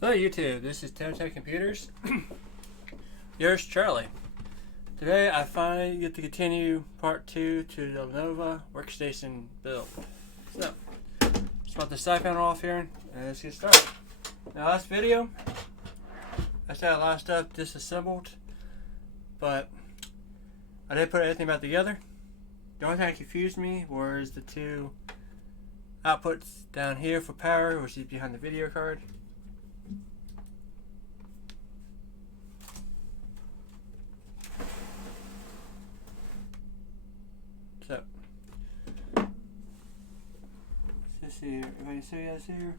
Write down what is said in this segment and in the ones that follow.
Hello YouTube, this is Tech Computers. Yours Charlie. Today I finally get to continue part 2 to the Lenovo Workstation build. So, just about the side panel off here and let's get started. Now last video, I said a lot of stuff disassembled, but I didn't put everything back together. The only thing that confused me was the two outputs down here for power, which is behind the video card. So, let's see here. If I can show you guys here.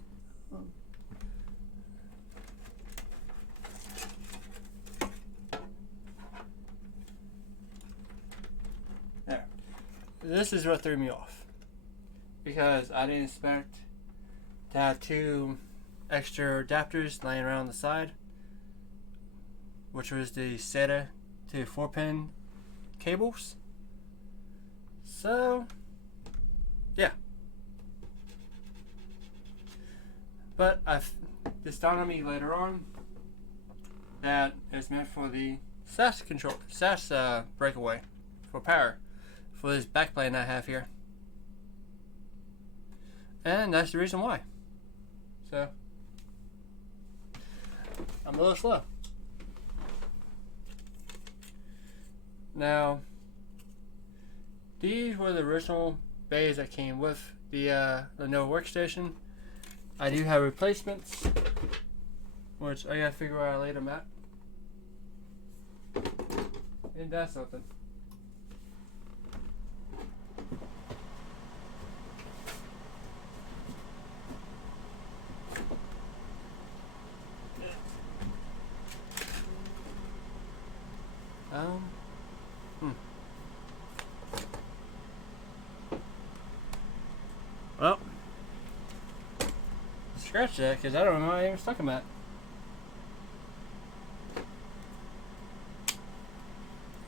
There. This is what threw me off, because I didn't expect to have two extra adapters laying around the side, which was the SATA to 4-pin cables. So, yeah. But this dawned on me later on that it's meant for the SAS control, SAS breakaway for power for this backplane I have here, and that's the reason why. So, I'm a little slow. Now, these were the original bays that came with the Lenovo Workstation. I do have replacements, which I gotta figure out how to lay them at. And that's something. Well, scratch that because I don't know how I even stuck them at.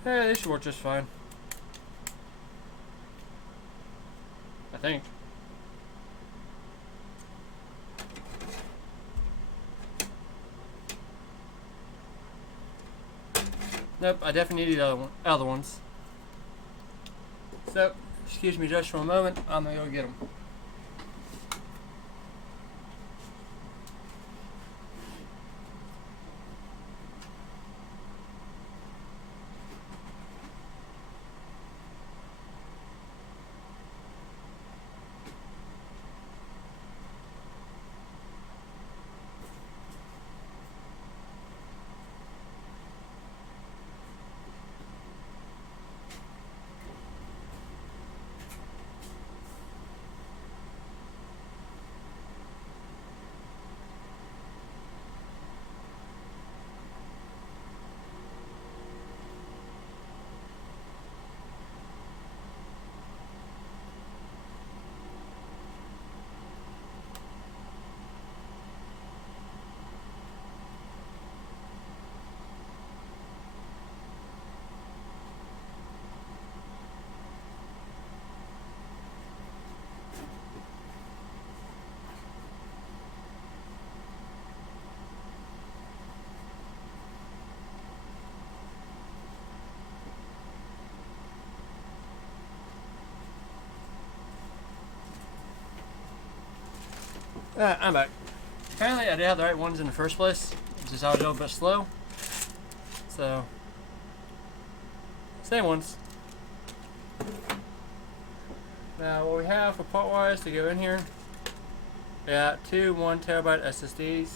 Yeah, they should work just fine, I think. Nope, I definitely need the other ones. So, excuse me just for a moment, I'm gonna go get them. I'm back. Apparently I did have the right ones in the first place. It's just I was a little bit slow. So, same ones. Now what we have for part wise to go in here, we got two 1TB SSDs.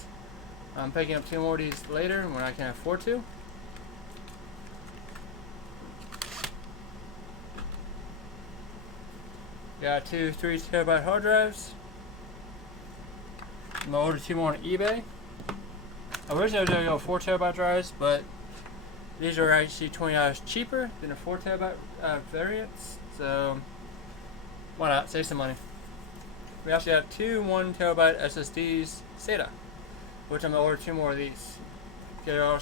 I'm picking up two more of these later when I can afford to. Got two 3TB hard drives. I'm gonna order two more on eBay. Originally I was gonna go 4TB drives, but these are actually $20 cheaper than the 4TB variants, so why not? Save some money. We also have two 1TB SSDs SATA, which I'm gonna order two more of these. They're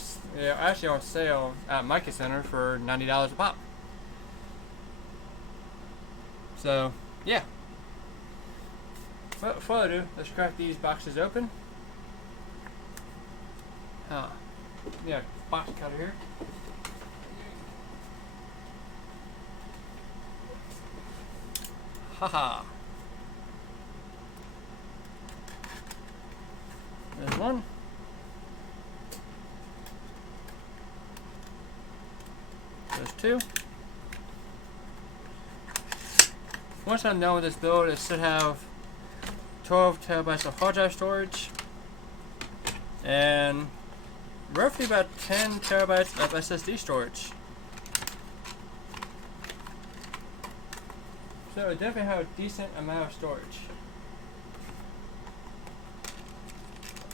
actually on sale at Micro Center for $90 a pop. So yeah. Without further ado, let's crack these boxes open. Yeah, box cutter here. Haha. There's one. There's two. Once I'm done with this build, it should have 12 terabytes of hard drive storage and roughly about 10 terabytes of SSD storage. So it definitely have a decent amount of storage.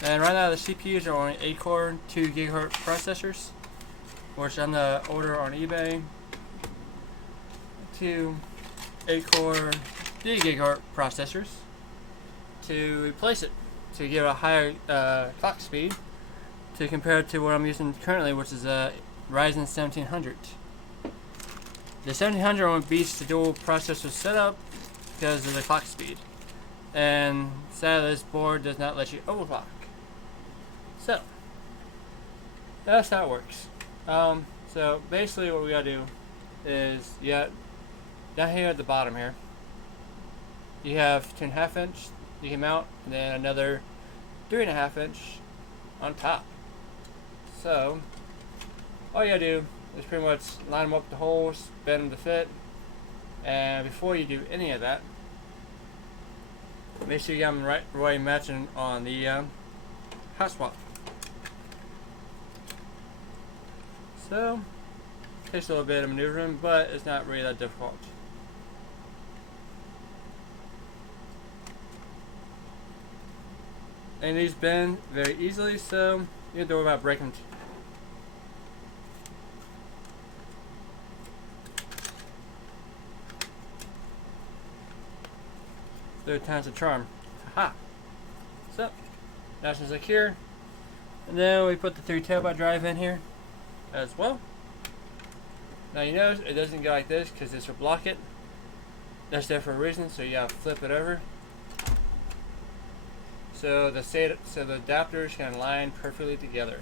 And right now the CPUs are on 8-core 2 GHz processors, which I'm gonna order on eBay. 2 8-core 3 GHz processors to replace it, to give a higher clock speed to compare it to what I'm using currently, which is a Ryzen 1700. The 1700 only beats the dual processor setup because of the clock speed, and sadly this board does not let you overclock. So that's how it works. So basically what we gotta do is, down here at the bottom here, you have 2.5 inch you can mount, and then another 3.5 inch on top. So all you gotta do is pretty much line them up the holes, bend them to fit, and before you do any of that, make sure you got them right matching on the hot swap. So takes a little bit of maneuvering, but it's not really that difficult. And these bend very easily, so you don't have to worry about breaking. Third time's a charm. Haha. So, nice and secure. And then we put the 3 terabyte drive in here as well. Now you notice it doesn't go like this because this will block it. That's there for a reason, so you gotta flip it over. So the adapters can line perfectly together.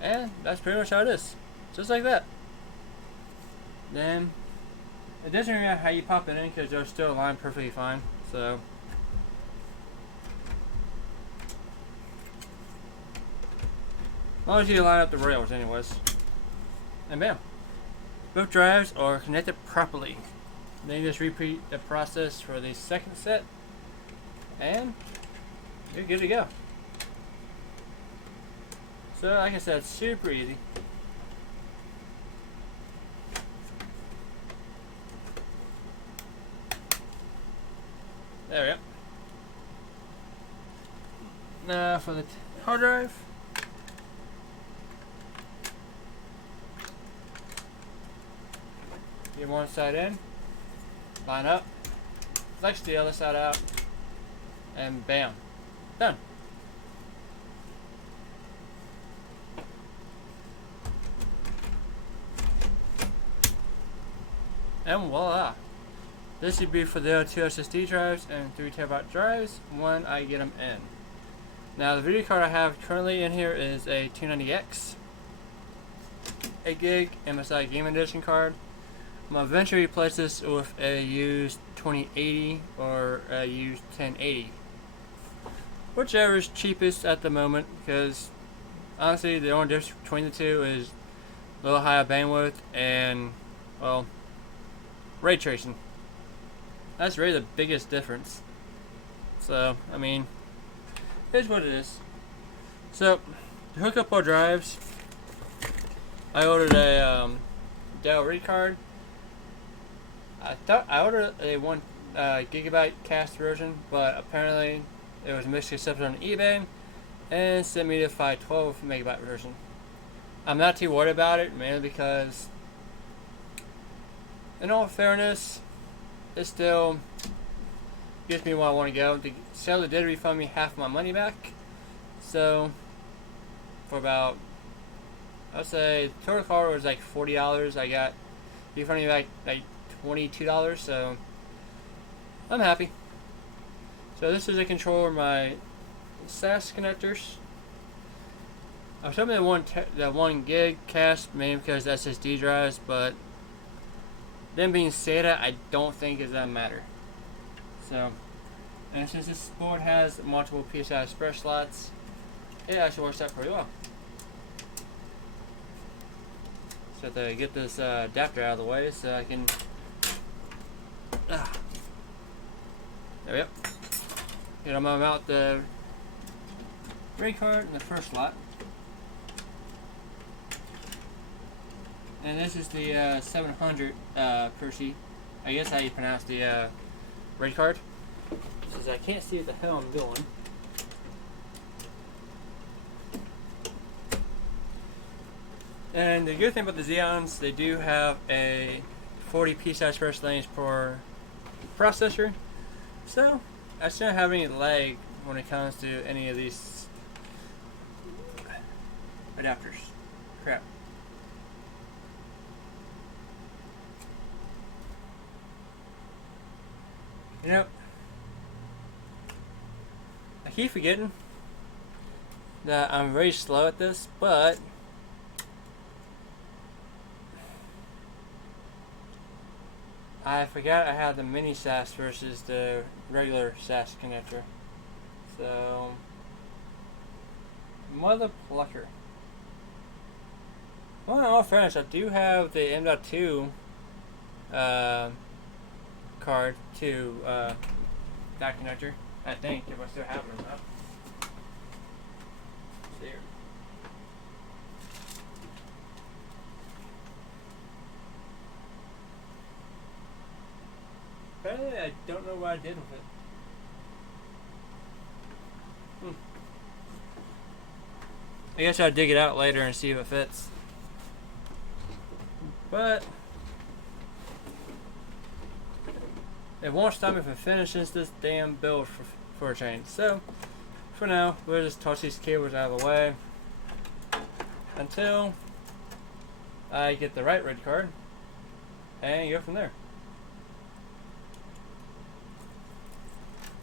And that's pretty much how it is. Just like that. Then it doesn't really matter how you pop it in because they'll still align perfectly fine. So as long as you line up the rails anyways. And bam. Both drives are connected properly. Then you just repeat the process for the second set, and you're good to go. So like I said, it's super easy. There we go. Now for the hard drive. Get one side in. Line up, flex the other side out, and bam, done. And voila. This should be for the M.2 SSD drives and 3 terabyte drives when I get them in. Now the video card I have currently in here is a 290X 8 gig MSI Game Edition card. I'm going to eventually replace this with a used 2080 or a used 1080. Whichever is cheapest at the moment, because honestly the only difference between the two is a little higher bandwidth and, well, ray tracing. That's really the biggest difference. So, I mean, here's what it is. So, to hook up our drives, I ordered a Dell read card. I thought I ordered a 1 gigabyte cast version, but apparently it was misaccepted on eBay and sent me the 512 megabyte version. I'm not too worried about it, mainly because, in all fairness, it still gives me where I want to go. The seller did refund me half my money back, so for about, I'd say total card was like $40. I got refunded back like $22, so I'm happy. So this is a controller my SAS connectors. I was hoping that 1 gig cache, mainly because SSD drives, but them being SATA, I don't think it does matter. So, and since this board has multiple PCI Express slots, it actually works out pretty well. So to get this adapter out of the way, so I can. There we go. And I'm gonna mount the RAID card in the first slot. And this is the 700 Percy. I guess how you pronounce the RAID card. Since I can't see what the hell I'm doing. And the good thing about the Xeons, they do have a 40 PCI Express lanes per processor. So I shouldn't have any lag when it comes to any of these adapters. Crap. You know, I keep forgetting that I'm very slow at this, but I forgot I had the mini SAS versus the regular SAS connector. So, mother plucker. Well, in all fairness, I do have the M.2 card to that connector. I think, if I still have it or not. See here. Apparently, I don't know what I did with it. I guess I'll dig it out later and see if it fits. But it won't stop me from finishing this damn build for a change. So, for now, we'll just toss these cables out of the way until I get the right RAID card and go from there.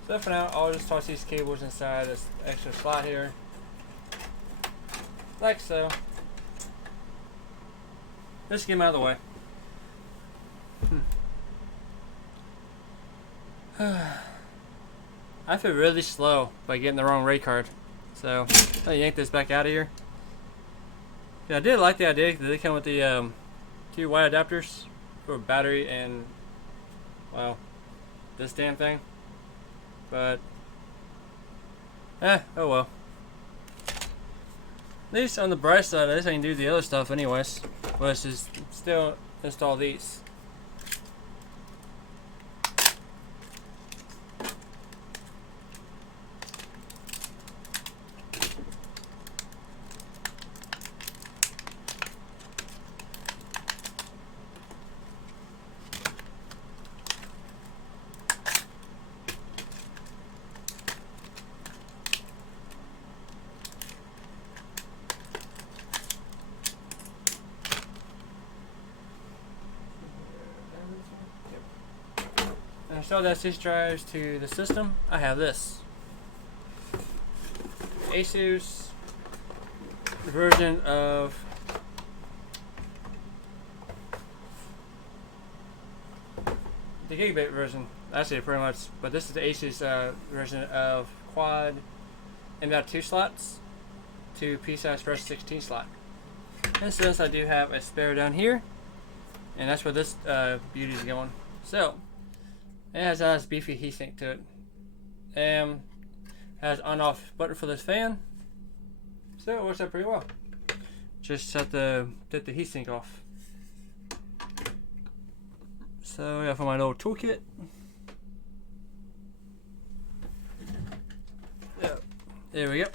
So for now, I'll just toss these cables inside this extra slot here, like so. Just get them out of the way. I feel really slow by getting the wrong RAID card, so I'll yank this back out of here. Yeah, I did like the idea that they come with the 2 wire adapters for battery and, well, this damn thing. But, oh well. At least on the bright side, at least I can do the other stuff anyways. Let's just still install these. Install the SSD drives to the system. I have this Asus version of the gigabit version. Actually, pretty much, but this is the Asus version of quad M.2 slots to PCI Express 16 slot. And since I do have a spare down here, and that's where this beauty is going. So. It has a nice beefy heatsink to it. And has on-off button for this fan. So it works out pretty well. Just set the heatsink off. So yeah, for my little toolkit. Yeah, there we go.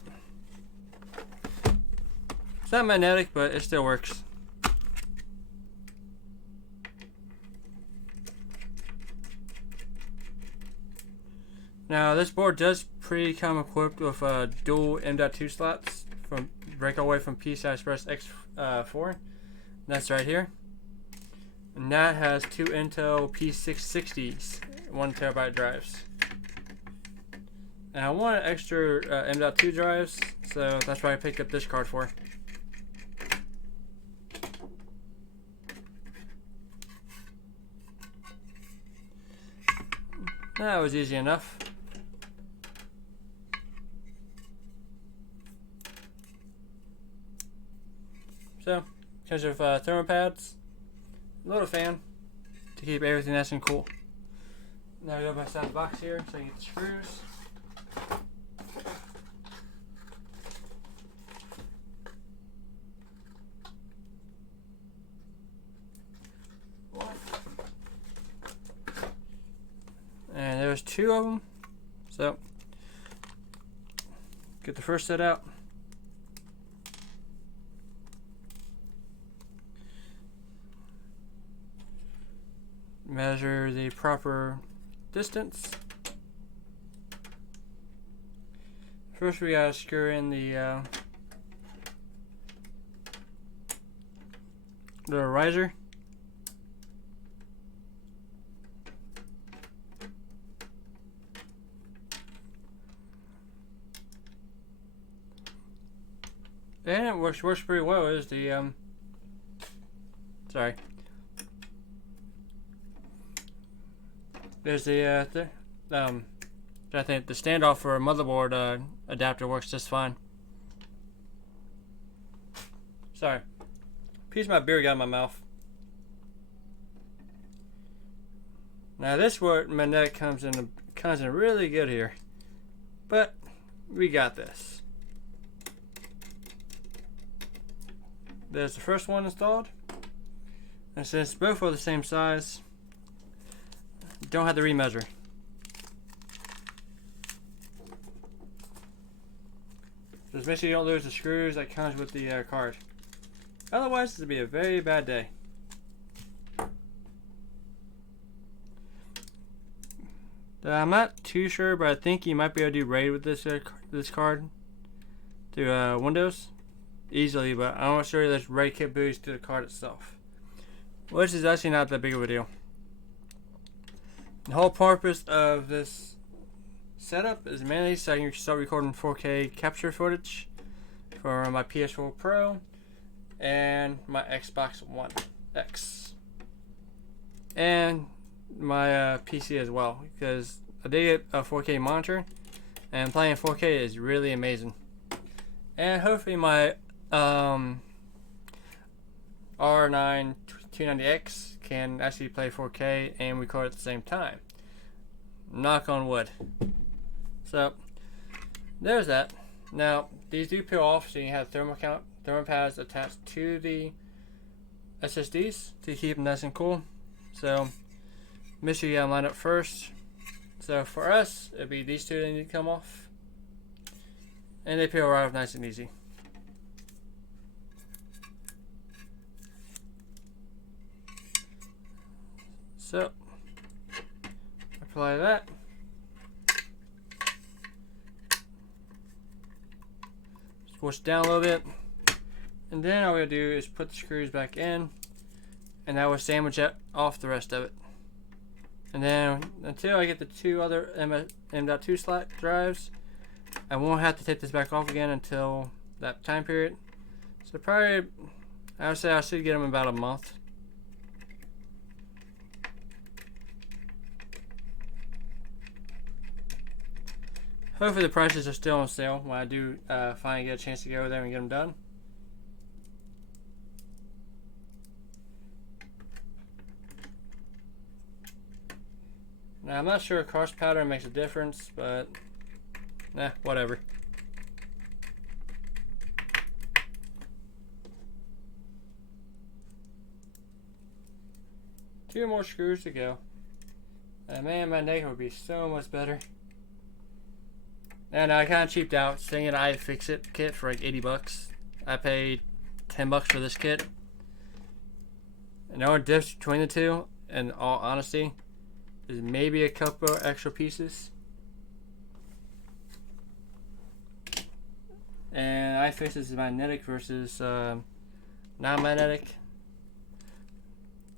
It's not magnetic, but it still works. Now this board does come equipped with dual M.2 slots from breakaway from PCI Express X4. That's right here. And that has 2 Intel P660s, 1 terabyte drives. And I wanted extra M.2 drives, so that's why I picked up this card for. That was easy enough. So, comes with thermal pads, a little fan to keep everything nice and cool. Now we go back inside the box here so you get the screws. And there's two of them. So, get the first set out. Measure the proper distance. First we gotta screw in the riser. And it works pretty well. Is the sorry. There's the I think the standoff for a motherboard adapter works just fine. Sorry, piece of my beer got in my mouth. Now this word magnetic comes in really good here, but we got this. There's the first one installed, and since both are the same size, you don't have to remeasure. Just make sure you don't lose the screws that comes with the card. Otherwise, this would be a very bad day. I'm not too sure, but I think you might be able to do RAID with this card through Windows easily, but I'm not sure there's RAID capabilities to the card itself, which is actually not that big of a deal. The whole purpose of this setup is mainly so I can start recording 4K capture footage for my PS4 Pro and my Xbox One X and my PC as well, because I did get a 4K monitor and playing 4K is really amazing. And hopefully my R9 290X can actually play 4K and record at the same time. Knock on wood. So there's that. Now these do peel off, so you have thermal pads attached to the SSDs to keep them nice and cool. So make sure you get them lined up first. So for us, it'd be these two that need to come off, and they peel right off nice and easy. So apply that. Push down a little bit, and then all we're gonna do is put the screws back in, and that will sandwich off the rest of it. And then until I get the two other M.2 slot drives, I won't have to take this back off again until that time period. So probably, I would say I should get them in about a month. Hopefully the prices are still on sale when I do finally get a chance to go over there and get them done. Now I'm not sure if cross pattern makes a difference, but nah, whatever. Two more screws to go. And man, my neck would be so much better. And I kind of cheaped out saying an iFixit kit for like 80 bucks. I paid 10 bucks for this kit. And the only difference between the two, in all honesty, is maybe a couple extra pieces. And iFixit is magnetic versus non-magnetic.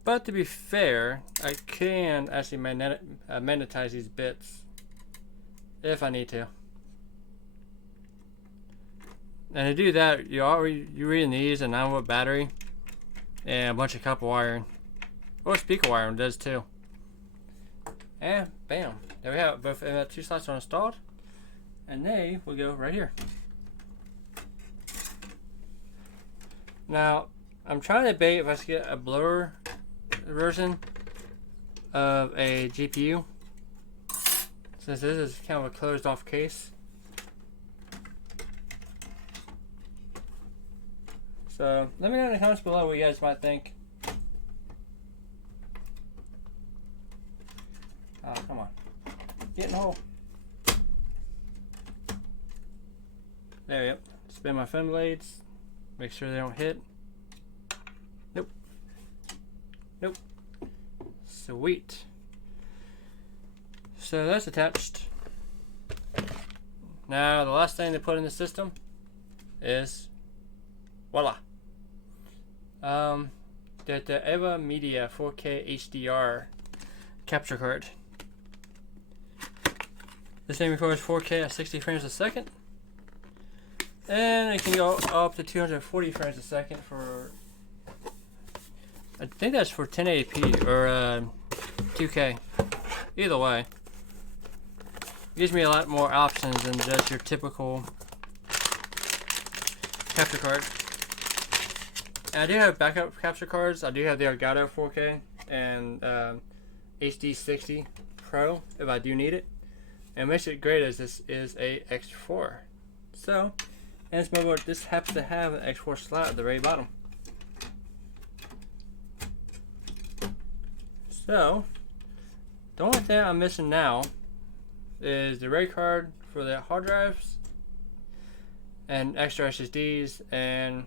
But to be fair, I can actually magnetize these bits if I need to. And to do that, you read these a 9-volt battery and a bunch of copper wiring, or speaker wiring does too. And bam, there we have it. Both M.2 slots are installed, and they will go right here. Now, I'm trying to debate if I should get a blower version of a GPU, since this is kind of a closed off case. So let me know in the comments below what you guys might think. Oh, come on. Get in the hole. There we go. Spin my fin blades. Make sure they don't hit. Nope. Nope. Sweet. So that's attached. Now the last thing to put in the system is voila. The Eva Media 4K HDR capture card. This thing records 4K at 60 frames a second. And it can go up to 240 frames a second for, I think that's for 1080p or 2K. Either way, it gives me a lot more options than just your typical capture card. And I do have backup capture cards. I do have the Elgato 4K and HD60 Pro if I do need it. And what makes it great is this is a X4. So, and this motherboard, this happens to have an X4 slot at the very bottom. So, the only thing I'm missing now is the RAID card for the hard drives and extra SSDs, and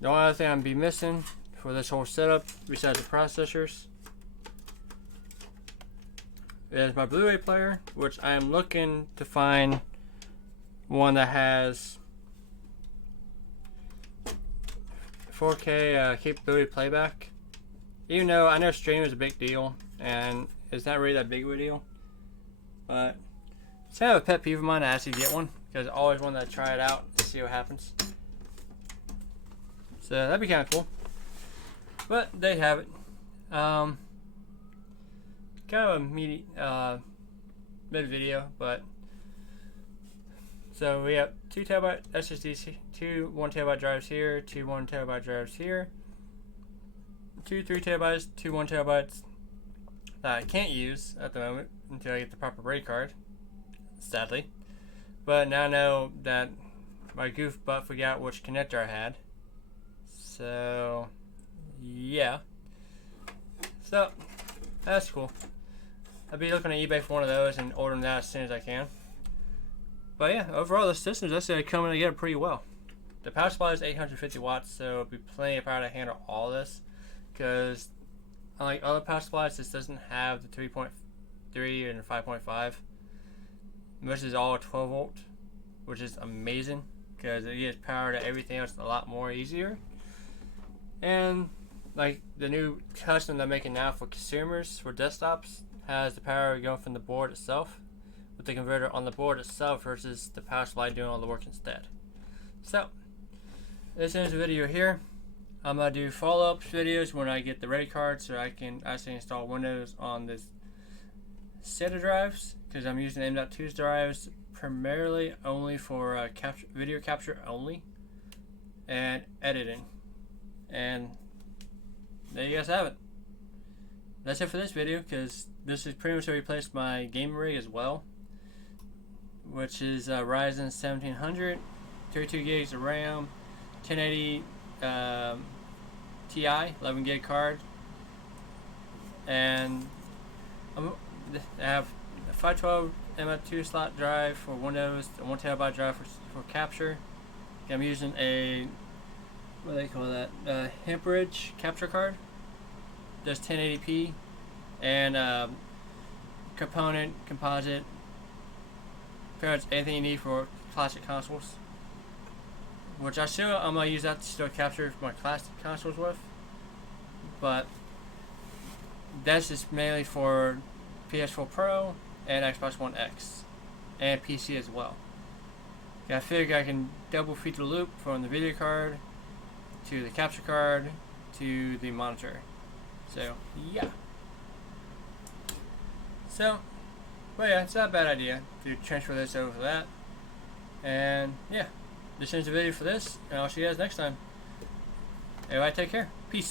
the only other thing I'm be missing for this whole setup, besides the processors, is my Blu Ray player, which I am looking to find one that has 4K capability playback. Even though I know streaming is a big deal, and it's not really that big of a deal, but it's kind of a pet peeve of mine to actually get one, because I always want to try it out and see what happens. So that'd be kind of cool. But they have it. Kind of a meaty mid video, but so we have 2 TB SSDs, 2 1 TB drives here, 2 1 TB drives here, 2 3 TB, 2 1 TB that I can't use at the moment until I get the proper RAID card, sadly. But now I know that my goof butt forgot which connector I had. So yeah, so that's cool. I'll be looking at eBay for one of those and ordering that as soon as I can. But yeah, overall the system's actually coming together pretty well. The power supply is 850 watts, so it'll be plenty of power to handle all this. Because unlike other power supplies, this doesn't have the 3.3 and 5.5, which is all 12 volt, which is amazing because it gives power to everything else a lot more easier. And like the new custom they're making now for consumers, for desktops, has the power going from the board itself with the converter on the board itself versus the power supply doing all the work instead. So this ends the video here. I'm going to do follow-up videos when I get the RAID card so I can actually install Windows on this set of drives, because I'm using M.2 drives primarily only for video capture only and editing. And there you guys have it. That's it for this video, because this is pretty much to replace my gaming rig as well, which is Ryzen 1700, 32 gigs of RAM, 1080 Ti 11 gig card, and I have a 512 M.2 slot drive for Windows, a 1 TB drive for capture. I'm using a, what do they call that, Hempridge capture card. Does 1080p and component, composite, pretty much anything you need for classic consoles. Which I'm gonna use that to still capture my classic consoles with, but that's just mainly for PS4 Pro and Xbox One X and PC as well. I figure I can double feed the loop from the video card to the capture card to the monitor. So yeah. So, but yeah, it's not a bad idea to transfer this over to that. And yeah, this ends the video for this, and I'll see you guys next time. Everybody take care.